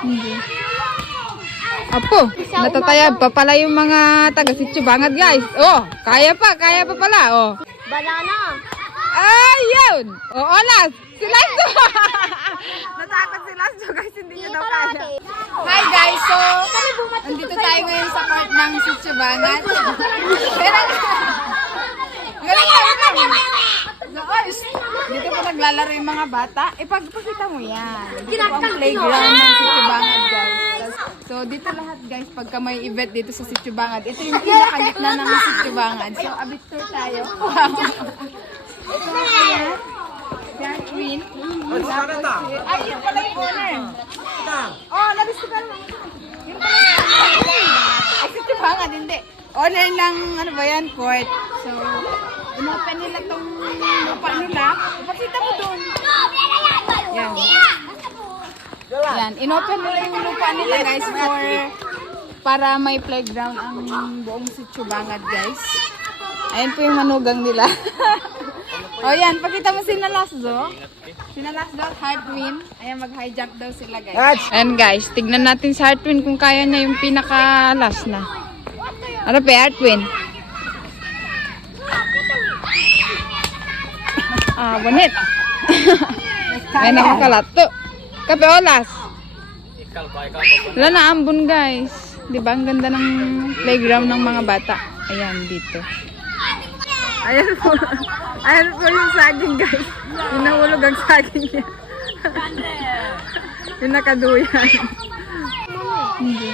Hindi. Apo, natatayab pa pala yung mga taga Sitio Bangad, guys. Oh, kaya pa pala, oh. Banana. Ayun! Oh, olas! Si Lasso! Natakot si Lasso, guys. Hindi niya daw kaya. Hi, guys. So, nandito tayo ngayon sa part ng Sitio Bangad. Dito po naglalaro yung mga bata. Ipagpakita mo yan. Dito po ang playground ng Sitio Bangad, guys. So, dito lahat, guys, pagka may event dito sa Sitio Bangad, ito yung pinakagitna ng Sitio Bangad. So, abit tour tayo. Wow! Ito ang kaya. Dark green. Ay, yun pala yung owner. Oh, labis ko pala. Yun pala yung owner. Ay, Sitio Bangad, hindi. Owner ng, ano ba yan, court. So, inopen nila tong lupa nila. Ipakita mo doon. Yan. Yan. Inopen nila yung lupa nila, guys, para may playground ang buong Sitio Bangad, guys. Ayan po yung manugang nila. O yan, pakita mo si Nalasdo. Si Nalasdo at Heartwin. Ayan, mag-high jump daw sila, guys. Ayan, guys, tignan natin si Heartwin kung kaya niya yung pinaka-last na. Ano pa, Heartwin? Bonit. Ay, nakakalato. Kape olas. Wala na ambon, guys. Diba, ang ganda ng playground ng mga bata. Ayan, dito. Ayan po. Ayan po yung saging, guys. Yung nahulog ang saging niya. Yung nakaduyan. Hindi.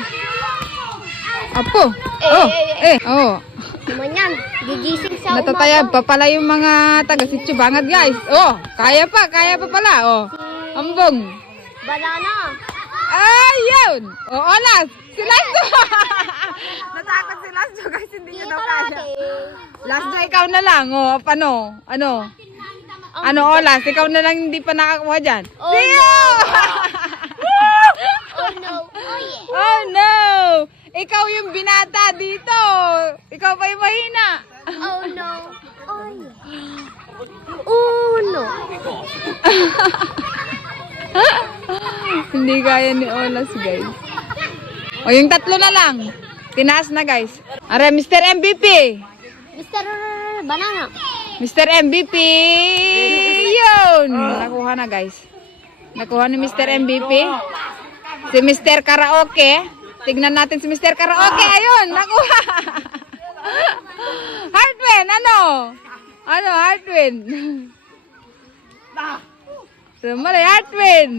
Apo. Oh. Naman yan. Gigising sa Natatayab pa pala yung mga taga Sitio Bangad, guys. Oh, kaya pa pala. Oh. Ambong. Banana. Ayun. Oh, olas. Si Lasso. Natakot si Lasso, guys. Hindi niya daw kaya. Lasso, ikaw na lang. Oh, paano? Ano, olas? Ikaw na lang hindi pa nakakuha dyan. Oh, Theo! Oh no. Oh yeah. Oh no! Ikaw yung binata dito. Ikaw pa yung mahina. Oh no. Oh yeah. Oh no. Hindi kaya ni Olas, guys. O, yung tatlo na lang. Tinaas na, guys. Are, Mr. MVP. Mr. Banana. Mr. MVP. Yun. Nakuha na, guys. Nakuha ni Mr. MVP. Si Mr. Karaoke. Tignan natin si Mr. Karaoke. Ayun, nakuha. Heartwin, ano? Ano, Heartwin? Sumali, Heartwin.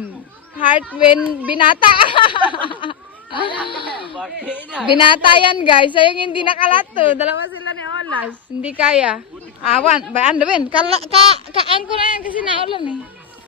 Heartwin, binata. Binata yan, guys. Sayang hindi nakalato. Dalawa sila ni Olas. Hindi kaya. Awan. Ba, ano, Ben? Kaan ko na yan kasi naulan eh.